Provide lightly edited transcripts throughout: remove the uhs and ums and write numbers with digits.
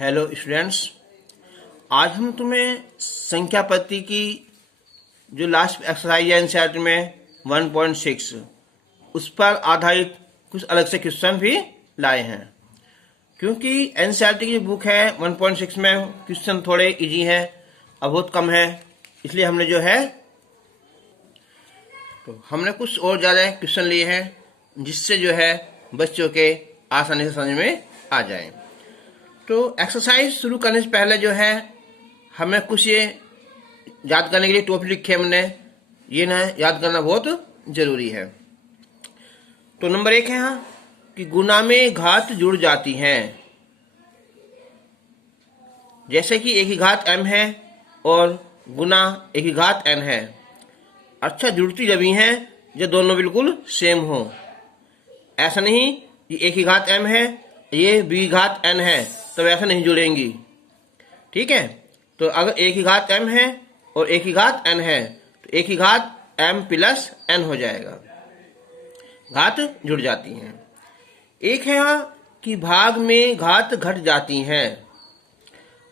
Hello students, आज हम तुम्हें संख्या पद्धति की जो लास्ट एक्सरसाइज है एनसीईआरटी में 1.6 उस पर आधारित कुछ अलग से क्वेश्चन भी लाए हैं। क्योंकि एनसीईआरटी की जो बुक है 1.6 में क्वेश्चन थोड़े इजी हैं और बहुत कम है, इसलिए हमने जो है हमने कुछ और ज़्यादा क्वेश्चन लिए हैं जिससे जो है बच्चों के आसानी से समझ में आ जाए। तो एक्सरसाइज शुरू करने से पहले जो है हमें कुछ ये याद करने के लिए टॉपिक लिखे हमने, ये ना याद करना बहुत जरूरी है। तो नंबर 1 है यहाँ कि गुना में घात जुड़ जाती हैं। जैसे कि एक ही घात m है और गुना एक ही घात n है। अच्छा, जुड़ती जब ही हैं जब दोनों बिल्कुल सेम हो। ऐसा नहीं कि एक ही घात m है ये b घात n है तो ऐसा नहीं जुड़ेंगी। ठीक है, तो अगर एक ही घात m है और एक ही घात n है तो एक ही घात m प्लस n हो जाएगा, घात जुड़ जाती हैं। एक है यहाँ कि भाग में घात घट जाती हैं।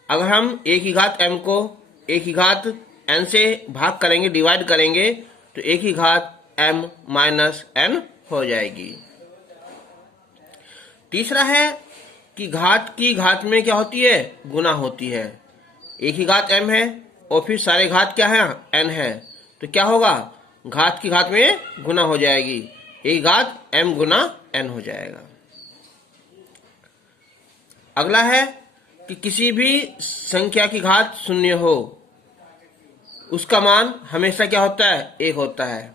अगर हम एक ही घात m को एक ही घात n से भाग करेंगे, डिवाइड करेंगे, तो एक ही घात m माइनस n हो जाएगी। तीसरा है कि घात की घात में क्या होती है, गुना होती है। एक ही घात m है और फिर सारे घात क्या है, n है, तो क्या होगा, घात की घात में गुना हो जाएगी, एक घात m गुना n हो जाएगा। अगला है कि किसी भी संख्या की घात शून्य हो उसका मान हमेशा क्या होता है, 1 होता है।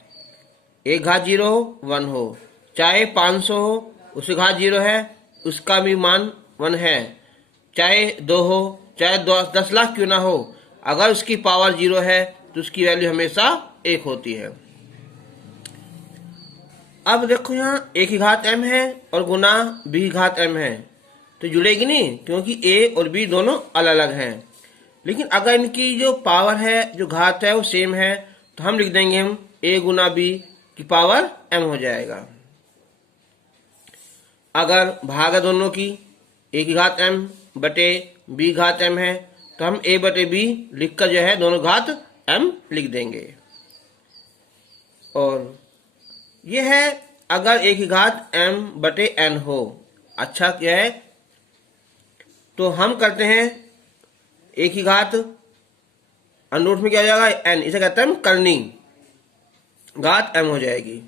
एक घात 0 हो 1 हो, चाहे 500 हो उसकी घात 0 है उसका भी मान 1 है, चाहे 2 हो चाहे 10 लाख क्यों ना हो, अगर उसकी पावर 0 है तो उसकी वैल्यू हमेशा 1 होती है। अब देखो यहाँ एक ही घात m है और गुना b घात m है तो जुड़ेगी नहीं, क्योंकि a और b दोनों अलग अलग हैं। लेकिन अगर इनकी जो पावर है, जो घात है वो सेम है, तो हम लिख देंगे हम a गुना b की पावर m हो जाएगा। अगर भाग है दोनों की, एक ही घात m बटे b घात m है, तो हम a बटे b लिखकर जो है दोनों घात m लिख देंगे। और ये है अगर एक ही घात m बटे n हो। अच्छा, क्या है, तो हम करते हैं एक ही घात अंडर में क्या हो जाएगा, n, इसे कहते हैं हम करनी, घात m हो जाएगी।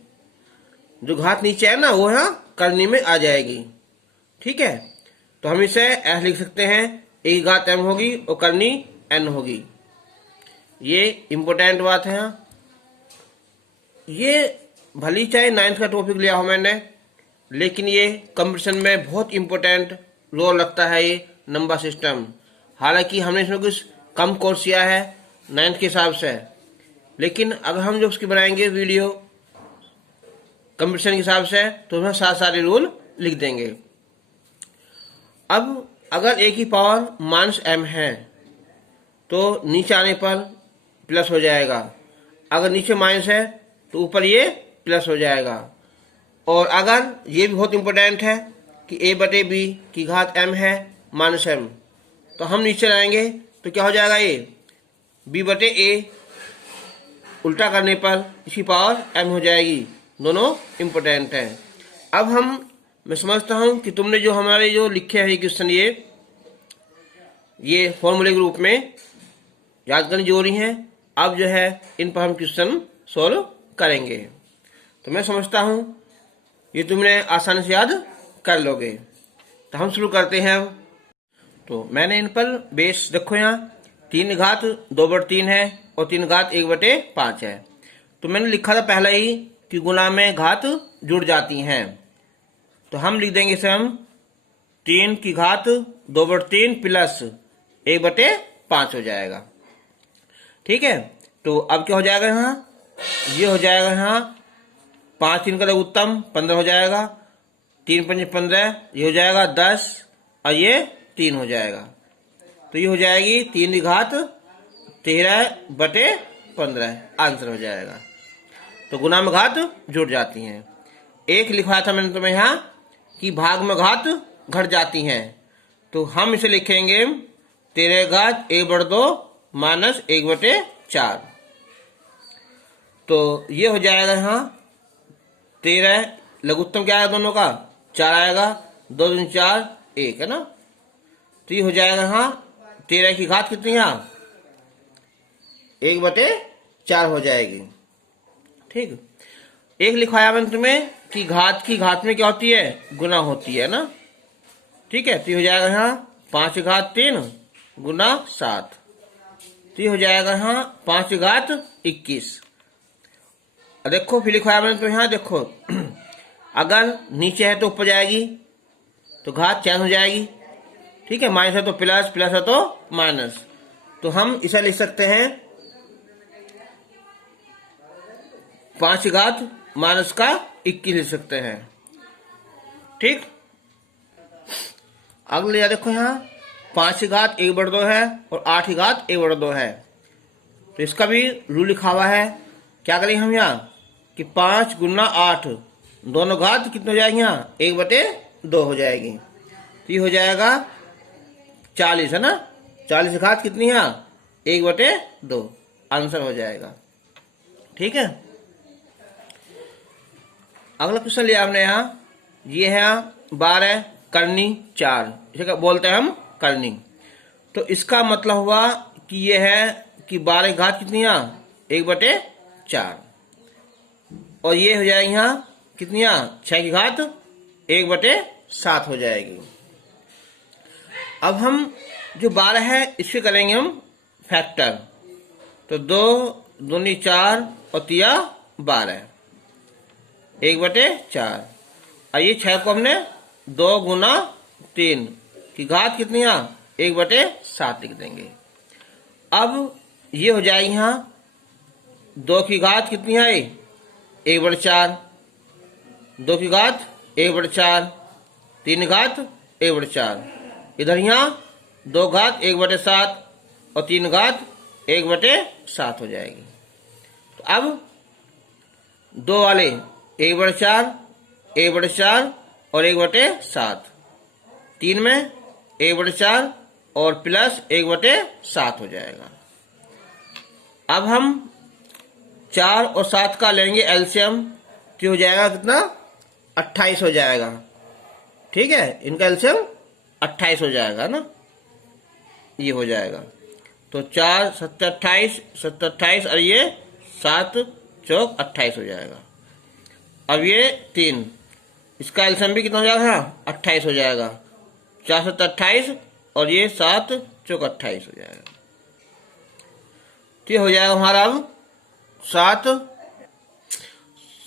जो घात नीचे है ना वो यहाँ करनी में आ जाएगी। ठीक है, तो हम इसे ऐसे लिख सकते हैं, एक घात m होगी और करनी n होगी। ये इम्पोर्टेंट बात है यहाँ। ये भली चाहे 9th का टॉपिक लिया हो मैंने, लेकिन ये कंपटीशन में बहुत इम्पोर्टेंट रोल रखता है ये नंबर सिस्टम। हालांकि हमने इसमें कुछ कम कोर्स किया है 9th के हिसाब से, लेकिन अगर हम जो उसकी बनाएंगे वीडियो कंपटीशन के हिसाब से तो उसमें सारे रूल लिख देंगे। अब अगर एक ही पावर माइनस m है तो नीचे आने पर प्लस हो जाएगा, अगर नीचे माइनस है तो ऊपर ये प्लस हो जाएगा। और अगर ये भी बहुत इंपॉर्टेंट है कि a बटे b की घात m है माइनस m, तो हम नीचे लाएंगे तो क्या हो जाएगा, ये b बटे a उल्टा करने पर इसकी पावर m हो जाएगी। दोनों इम्पोर्टेंट हैं। अब मैं समझता हूं कि तुमने जो हमारे जो लिखे हैं ये क्वेश्चन, ये फॉर्मूले के रूप में याद करनी जरूरी है। अब जो है इन पर हम क्वेश्चन सोल्व करेंगे, तो मैं समझता हूं ये तुमने आसानी से याद कर लोगे। तो हम शुरू करते हैं। तो मैंने इन पर बेस देखो, यहाँ 3 घात 2 बटे 3 है और 3 घात 1 बटे 5 है। तो मैंने लिखा था पहले ही कि गुना में घात जुड़ जाती हैं, तो हम लिख देंगे इसे हम 3 की घात 2 बटे 3 प्लस 1 बटे 5 हो जाएगा। ठीक है, तो अब क्या हो जाएगा, यहाँ ये हो जाएगा, यहाँ 5 3 का उत्तम 15 हो जाएगा, 3 5 15, ये हो जाएगा 10 और ये 3 हो जाएगा। तो ये हो जाएगी 3 की घात 13 बटे 15 आंसर हो जाएगा। तो गुना में घात जुड़ जाती हैं। एक लिखवाया था मैंने तुम्हें यहाँ कि भाग में घात घट जाती हैं, तो हम इसे लिखेंगे 13 माइनस 1/4। तो ये हो जाएगा यहाँ 13, लघुत्तम क्या है दोनों का 4 आएगा, 2 दूनी 4, 1 है ना। तो ये हो जाएगा यहाँ 13 की घात कितनी है 1/4 हो जाएगी। ठीक, एक लिखवाया मैंने तुम्हें कि घात की घात में क्या होती है गुना होती है ना। ठीक है, तो ये हो जाएगा यहाँ 5 घात 3 गुना 7। तो ये हो जाएगा यहाँ 5 घात 21। देखो फिर लिखवाया मैंने तो यहाँ देखो अगर नीचे है तो ऊपर जाएगी तो घात चेंज हो जाएगी। ठीक है, माइनस है तो प्लस, प्लस है तो माइनस। तो हम इसे लिख सकते हैं 5 घात माइनस का 21 लिख सकते हैं। ठीक, अगले देखो यहाँ 5 की घात 1/2 है और 8 की घात 1/2 है। तो इसका भी रूल लिखा हुआ है। क्या करेंगे हम यहाँ कि 5 गुना 8 दोनों घात कितने हो जाएंगे यहाँ 1/2 हो जाएगी। तो ये हो जाएगा 40 है ना। 40 की घात कितनी है 1/2, आंसर हो जाएगा। ठीक है, अगला क्वेश्चन लिया हमने यहाँ, ये है 12 करनी 4, इसे क्या बोलते हैं हम करनी। तो इसका मतलब हुआ कि ये है कि 12 की घात कितनी है 1/4 और ये हो जाएगी यहाँ कितनी 6 की घात 1/7 हो जाएगी। अब हम जो 12 है इससे करेंगे हम फैक्टर। तो 2 दूनी 4 और 3 12 1/4। और ये 6 को हमने 2 गुना 3 की घात कितनी 1/7 लिख देंगे। अब ये हो जाएगी यहाँ 2 की घात कितनी है 1/4, 2 की घात 1/4, 3 घात 1/4। इधर यहाँ 2 घात 1/7 और 3 घात 1/7 हो जाएगी। तो अब 2 वाले 1/4, 1/4 और 1/7, 3 में 1/4 और प्लस 1/7 हो जाएगा। अब हम 4 और 7 का लेंगे एलसीएम, तो हो जाएगा कितना 28 हो जाएगा। ठीक है, इनका एलसीएम 28 हो जाएगा ना, ये हो जाएगा। तो 4 7 28, 7 28 और ये 7 चौक 28 हो जाएगा। अब ये 3, इसका एलसीएम भी कितना हो जाएगा 28 हो जाएगा। 4 7 28 और ये 7 चौक 28 हो जाएगा। तो ये हो जाएगा हमारा अब 7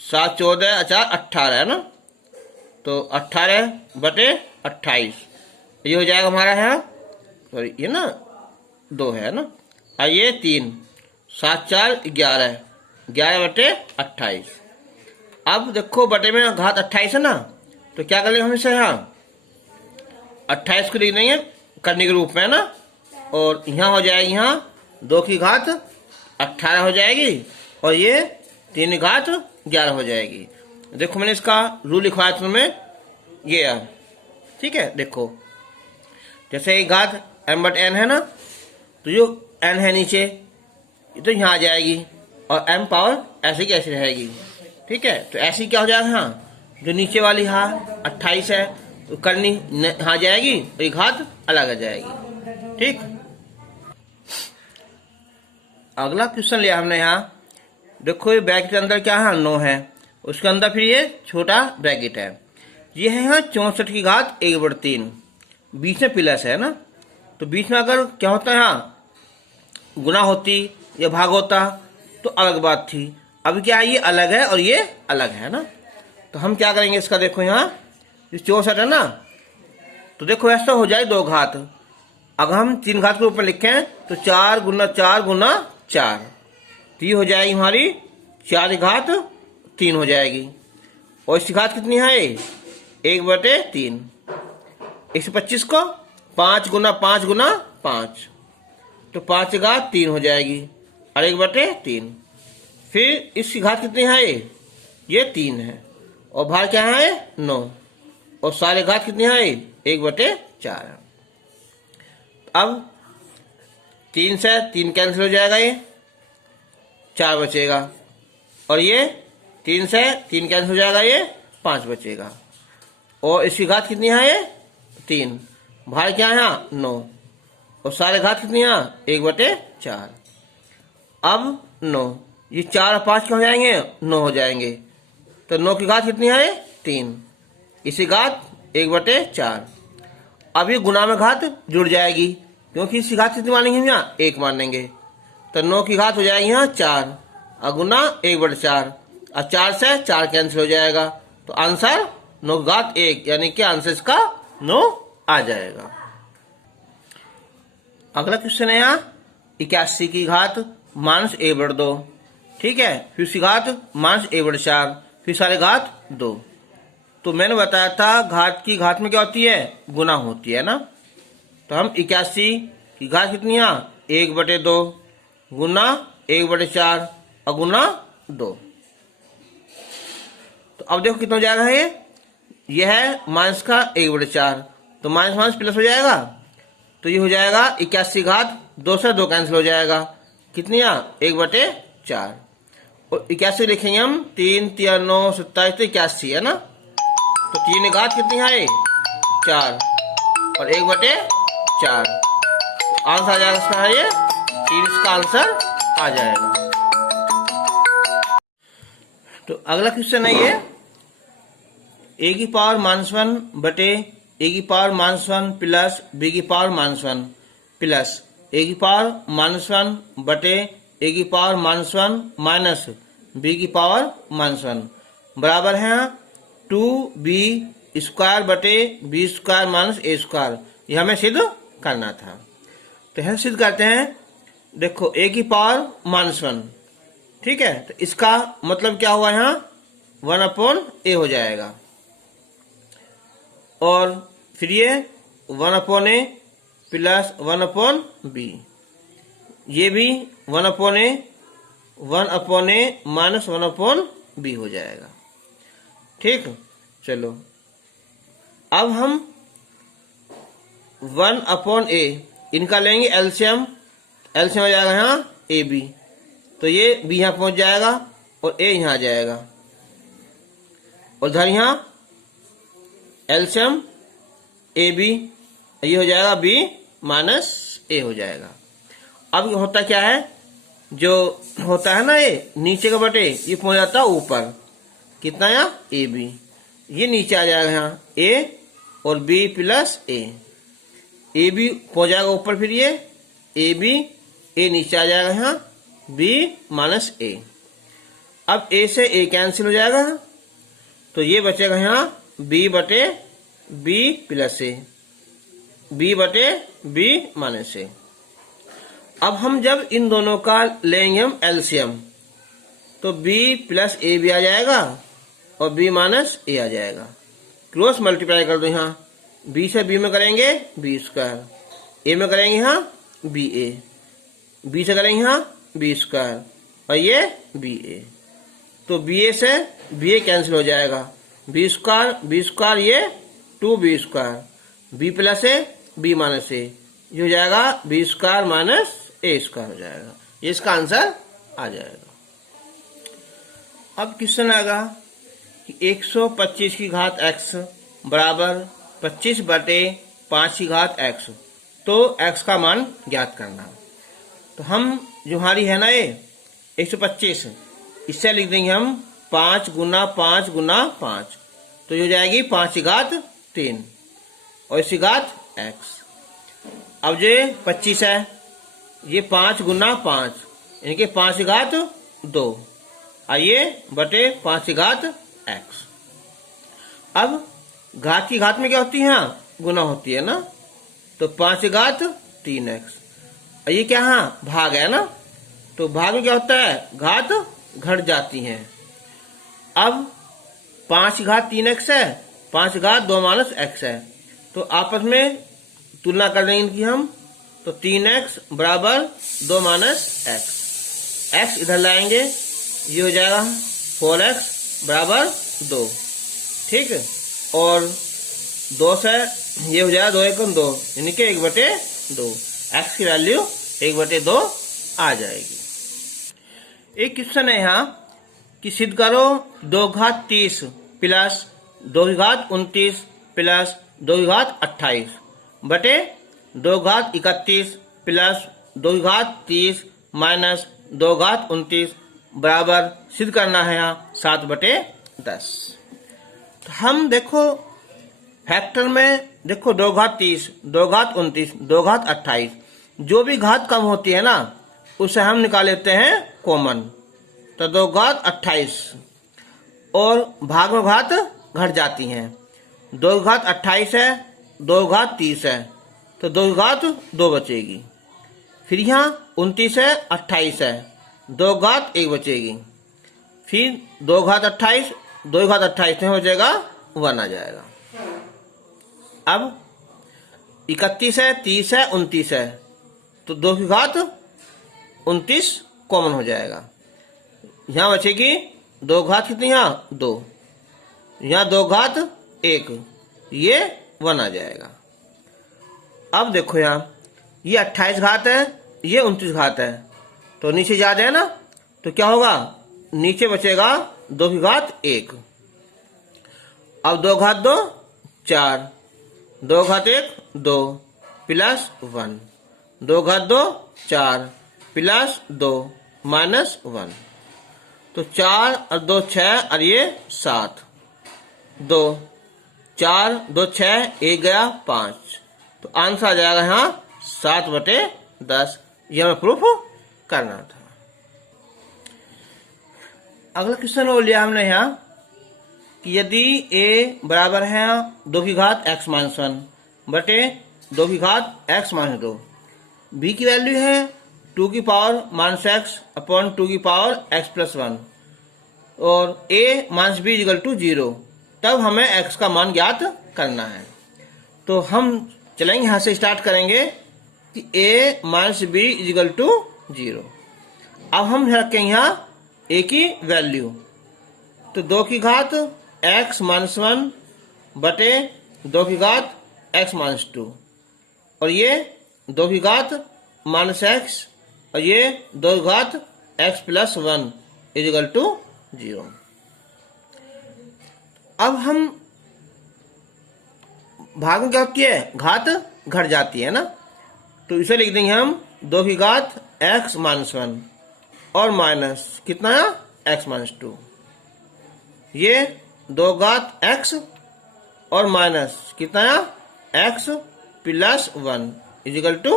7 14 18 है ना। तो 18/28 ये हो जाएगा हमारा है, सॉरी ये ना 2 है ना। और ये 3 7 4 11 11/28। अब देखो बटे में घात 28 है ना, तो क्या करेंगे हम इसे यहाँ 28 को लिख देंगे करने के रूप में ना। और यहाँ हो जाएगी यहाँ 2 की घात 18 हो जाएगी और ये 3 की घात 11 हो जाएगी। देखो मैंने इसका रूल लिखवाया तुम्हें ये है। ठीक है, देखो जैसे एक घात m/n है ना, तो जो n है नीचे तो यहाँ आ जाएगी और m पावर ऐसे की ऐसी रहेगी। ठीक है, तो ऐसी क्या हो जाएगा हाँ, जो नीचे वाली हाँ 28 है तो करनी यहाँ जाएगी तो एक घात अलग आ जाएगी। ठीक, अगला क्वेश्चन लिया हमने यहाँ, देखो ये ब्रैकेट के अंदर क्या है 9 है, उसके अंदर फिर ये छोटा ब्रैकेट है। ये है यहाँ 64 की घात 1/3, बीच में प्लस है ना। तो बीच में अगर क्या होता है यहाँ गुना होती या भाग होता तो अलग बात थी। अब क्या है ये अलग है और ये अलग है ना। तो हम क्या करेंगे इसका, देखो यहाँ 64 है ना, तो देखो ऐसा हो जाए 2 घात। अगर हम 3 घात के ऊपर लिखें तो 4 गुना 4 गुना 4, तो ये हो जाएगी हमारी 4 की घात 3 हो जाएगी। और इसकी घात कितनी है 1/3। 125 को 5 गुना 5 गुना 5, तो 5 की घात 3 हो जाएगी और 1/3। फिर इसकी घात कितनी है ये 3 है और भार क्या है 9 और सारे घात कितनी है 1/4 है। अब 3 से 3 कैंसिल हो जाएगा, ये 4 बचेगा, और ये 3 से 3 कैंसिल हो जाएगा, ये 5 बचेगा, और इसकी घात कितनी है, ये 3, भाग क्या है यहाँ 9, और सारे घात कितनी है 1/4। अब 9, ये 4 और 5 क्या हो जाएंगे, 9 हो जाएंगे, तो 9 की घात कितनी है 3, इसी घात 1/4। अब ये गुना में घात जुड़ जाएगी, क्योंकि इसकी घात कितनी मानेंगे हम यहाँ 1 मानेंगे, तो 9 की घात हो जाएगी यहाँ 4 और गुना 1/4, और 4 से 4 कैंसिल हो जाएगा, तो आंसर 9 की घात 1, यानी कि आंसर इसका 9 आ जाएगा। अगला क्वेश्चन है यहाँ 81 की घात -1/2, ठीक है, फिर उसकी घात -1/4, फिर सारे घात 2। तो मैंने बताया था घात की घात में क्या होती है, गुना होती है ना। तो हम 81 की घात कितनी है 1/2 गुना 1/4 और गुना 2। तो अब देखो कितना हो जाएगा, ये है माइनस का 1/4, तो माइनस माइनस प्लस हो जाएगा, तो ये हो जाएगा 81 घात 2 से 2 कैंसिल हो जाएगा, कितनी 1/4, और 81 लिखेंगे हम 3 3 9 27, तो 81 है ना, तो 3 घात कितनी है 4 और 1/4, आंसर आ जाएगा इसका, ये 3 इसका आंसर आ जाएगा। तो अगला क्वेश्चन है ये a⁻1 बटे a⁻1 plus b⁻1 plus a⁻1 बटे a⁻1 माइनस b⁻1 बराबर है 2b² बटे b² माइनस a²। यह हमें सिद्ध करना था, तो हम सिद्ध करते हैं। देखो a⁻1, ठीक है, तो इसका मतलब क्या हुआ, यहाँ 1/a हो जाएगा, और फिर ये 1/a प्लस 1/b, ये भी 1/a 1/a माइनस 1/b हो जाएगा। ठीक, चलो अब हम 1/a इनका लेंगे एलसीएम, एलसीएम हो जाएगा यहाँ ab, तो ये b यहाँ पहुंच जाएगा और a यहाँ आ जाएगा, और इधर यहाँ एलसीएम ab, ये हो जाएगा b माइनस a हो जाएगा। अब होता क्या है, जो होता है ना ये नीचे का बटे ये पहुंच जाता है ऊपर, कितना यहाँ ab, ये नीचे आ जाएगा यहाँ a और b प्लस a, ab पहुंच जाएगा ऊपर, फिर ये ab a नीचे आ जाएगा यहाँ b माइनस a। अब a से a कैंसिल हो जाएगा, तो ये बचेगा यहाँ b बटे b प्लस a, b बटे b माइनस a। अब हम जब इन दोनों का लेंगे हम एलसीएम, तो b प्लस a भी आ जाएगा और b माइनस a आ जाएगा, क्रॉस मल्टीप्लाई कर दो, यहाँ b से b में करेंगे b², a में करेंगे यहाँ ba, b से करेंगे यहाँ b², और ये ba, तो ba से ba कैंसिल हो जाएगा, b² ये 2b², b plus a b minus a, ये हो जाएगा b² माइनस a² हो जाएगा, ये इसका आंसर आ जाएगा। अब क्वेश्चन आएगा कि 125 की घात x बराबर 25 बटे 5 की घात x, तो x का मान ज्ञात करना। तो हम जो हमारी है ना ये 125, इससे लिख देंगे हम 5 गुना 5 गुना 5, तो ये हो जाएगी 5 की घात 3 और इसकी घात x। अब जो 25 है, ये 5 गुना 5, इनके 5 की घात 2, आइए बटे 5 की घात x। अब घात की घात में क्या होती है, गुना होती है ना, तो 5 की घात 3x, ये क्या भाग है ना, तो भाग में क्या होता है, घात घट जाती हैं। अब 5 की घात 3x है, 5 की घात 2 माइनस x है, तो आपस में तुलना कर लेंगे इनकी हम, तो 3x बराबर 2 माइनस x इधर लाएंगे, ये हो जाएगा 4x बराबर 2, ठीक है, और 2 से ये हो जाएगा 2 1 2, यानी कि 1/4, 2। x की वैल्यू 1/2 आ जाएगी। एक क्वेश्चन है यहाँ कि सिद्ध करो 2 घात 30 प्लस 2 घात 29 प्लस 2 घात 28 बटे 2 घात 31 प्लस 2 घात 30 माइनस 2 घात 29 बराबर सिद्ध करना है यहाँ 7/10। तो हम देखो फैक्टर में देखो 2 घात 30, 2 घात 29, 2 घात 28, जो भी घात कम होती है ना उसे हम निकाल लेते हैं कॉमन। तो 2 घात 28 और भाग में घात घट जाती हैं। 2 घात 28 है, 2 घात 30 है, तो 2 घात 2 बचेगी। फिर यहाँ 29 है, 28 है, 2 घात 1 बचेगी। फिर 2 घात 28, 2 घात 28 में हो जाएगा 1 आ जाएगा। अब 31 है, 30 है, 29 है, तो 2 की घात 29 कॉमन हो जाएगा। यहाँ बचेगी 2 घात कितनी, यहाँ 2, यहाँ 2 घात 1, ये 1 आ जाएगा। अब देखो यहाँ ये 28 घात है, ये 29 घात है, तो नीचे ज्यादा है ना, तो क्या होगा, नीचे बचेगा 2 की घात 1। अब 2 घात 2 4, 2 घात 1 2 प्लस 1, 2 घात 2 4 प्लस 2 माइनस 1, तो 4 और 2 6 और ये 7, 2 4 2 6 1 गया 5, तो आंसर आ जाएगा यहाँ 7/10। यह हमें प्रूफ करना था। अगला क्वेश्चन वो लिया हमने यहाँ कि यदि a बराबर है 2 की घात x माइनस 1 बटे 2 की घात x माइनस 2, b की वैल्यू है 2 की पावर माइनस x अपॉन 2 की पावर x प्लस 1 और a minus b equal to 0, तब हमें x का मान ज्ञात करना है। तो हम चलेंगे यहाँ से स्टार्ट करेंगे कि a minus b equal to 0। अब हम रखेंगे यहाँ a की वैल्यू, तो 2 की घात x माइनस 1 बटे 2 की घात x माइनस 2 और ये 2 की घात माइनस x और ये 2 की घात x प्लस 1 इक्वल टू 0। अब हम भाग में क्या होती है, घात घट जाती है ना, तो इसे लिख देंगे हम 2 की घात x माइनस 1 और माइनस कितना है x माइनस 2, ये 2 घात x और माइनस कितना है x प्लस 1 इक्वल टू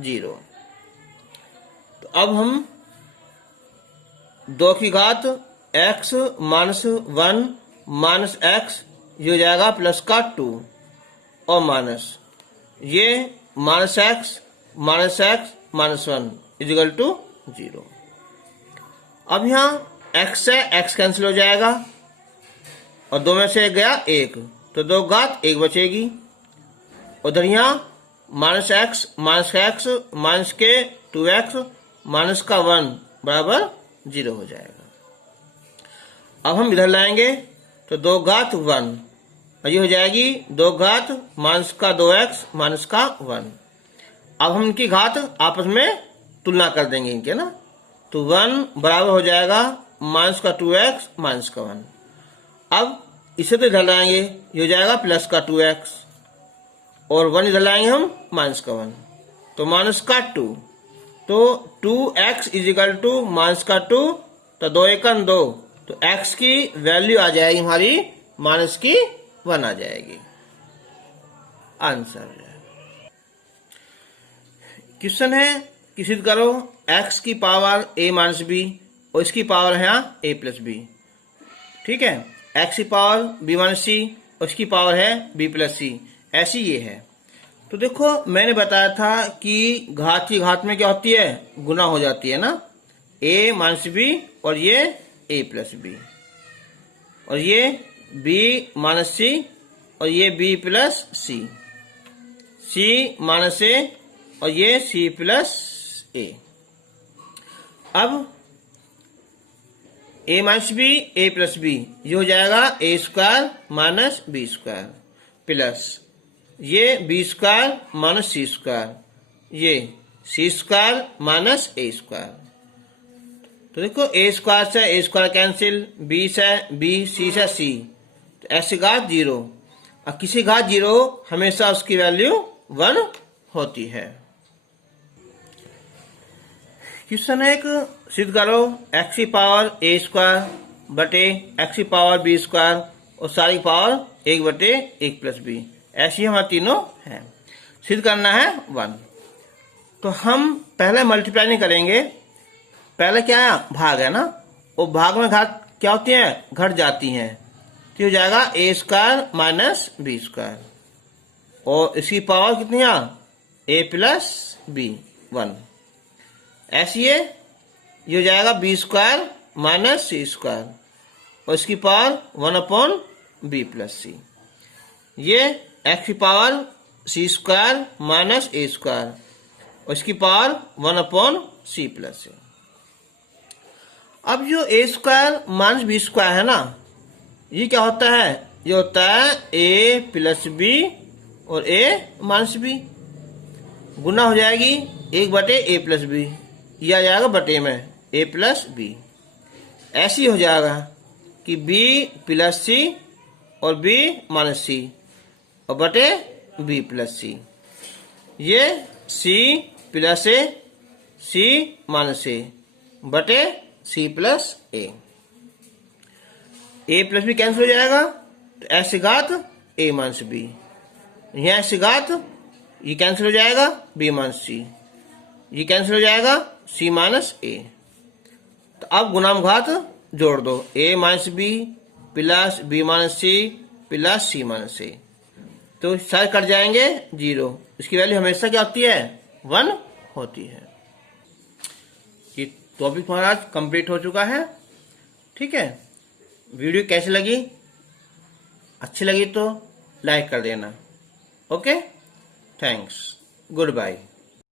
0। तो अब हम 2 की घात x माइनस 1 माइनस x ये हो जाएगा प्लस का 2 और माइनस ये minus x minus 1 equal to 0। अब यहाँ x से x कैंसिल हो जाएगा और 2 में से गया 1, तो 2 घात 1 बचेगी। उधर यहाँ माइनस x माइनस के 2x माइनस का 1 बराबर 0 हो जाएगा। अब हम इधर लाएंगे तो 2 घात 1 और ये हो जाएगी 2 घात माइनस का 2x माइनस का 1। अब हम इनकी घात आपस में तुलना कर देंगे इनके ना, तो 1 बराबर हो जाएगा माइनस का 2x माइनस का 1। अब इसे तो इधर लाएंगे, ये हो जाएगा प्लस का 2x और 1 इधर लाएंगे हम माइनस का 1, तो माइनस का 2, तो 2x इजिकल टू माइनस का 2, तो 2 एकन 2, तो x की वैल्यू आ जाएगी हमारी माइनस की 1 आ जाएगी। आंसर क्वेश्चन है कि सिद्ध करो x की पावर a माइनस b और इसकी पावर है यहाँ a प्लस b। ठीक है, x की पावर b माइनस c और इसकी पावर है b प्लस c, ऐसी ये है। तो देखो मैंने बताया था कि घात की घात में क्या होती है, गुना हो जाती है ना, a माइनस b और ये a प्लस b और ये b माइनस c और ये b plus c, c minus a और ये c प्लस a। अब a minus b a plus b ये हो जाएगा a square minus b square plus ये b square minus c square ये सी स्क्वायर माइनस ए स्क्वायर। तो देखो ए स्क्वायर से ए स्क्वायर कैंसिल, बी से बी, सी से सी, तो एस की घात 0, और किसी घात 0 हमेशा उसकी वैल्यू 1 होती है। क्वेश्चन एक, सिद्ध करो एक्स की पावर ए स्क्वायर बटे एक्स की पावर बी स्क्वायर और सारी पावर 1 बटे 1 प्लस बी, ऐसी हमारे तीनों हैं। सिद्ध करना है 1। तो हम पहले मल्टीप्लाई नहीं करेंगे, पहले क्या है भाग है ना, वो भाग में घात क्या होती है, घट जाती हैं। तो हो जाएगा ए स्क्वायर माइनस बी स्क्वायर, और इसकी पावर कितनी है, ए प्लस बी 1। ऐसी ये हो जाएगा बी स्क्वायर माइनस सी स्क्वायर, और इसकी पावर 1 अपॉन बी प्लस सी। ये एक्स की पावर सी स्क्वायर माइनस ए स्क्वायर, और इसकी पावर 1 अपॉन सी प्लस सी। अब जो ए स्क्वायर माइनस बी स्क्वायर है ना, ये क्या होता है, ये होता है ए प्लस बी और ए माइनस बी, गुना हो जाएगी 1 बटे ए प्लस बी, यह आ जाएगा बटे में ए प्लस बी। ऐसी हो जाएगा कि बी प्लस सी और बी माइनस सी और बटे बी प्लस सी। ये सी प्लस ए, सी माइनस ए बटे सी प्लस ए। ए प्लस बी कैंसिल हो जाएगा, तो एस की घात ए माइनस बी, यहाँ एस की घात ये कैंसिल हो जाएगा बी माइनस सी, ये कैंसिल हो जाएगा सी माइनस ए। तो अब गुणानुघात जोड़ दो, A minus B plus B minus C plus C minus A, तो सारे कट जाएंगे 0, इसकी वैल्यू हमेशा क्या होती है, 1 होती है। ये टॉपिक हमारा आज कंप्लीट हो चुका है। ठीक है, वीडियो कैसी लगी, अच्छी लगी तो लाइक कर देना। Okay, thanks, good bye.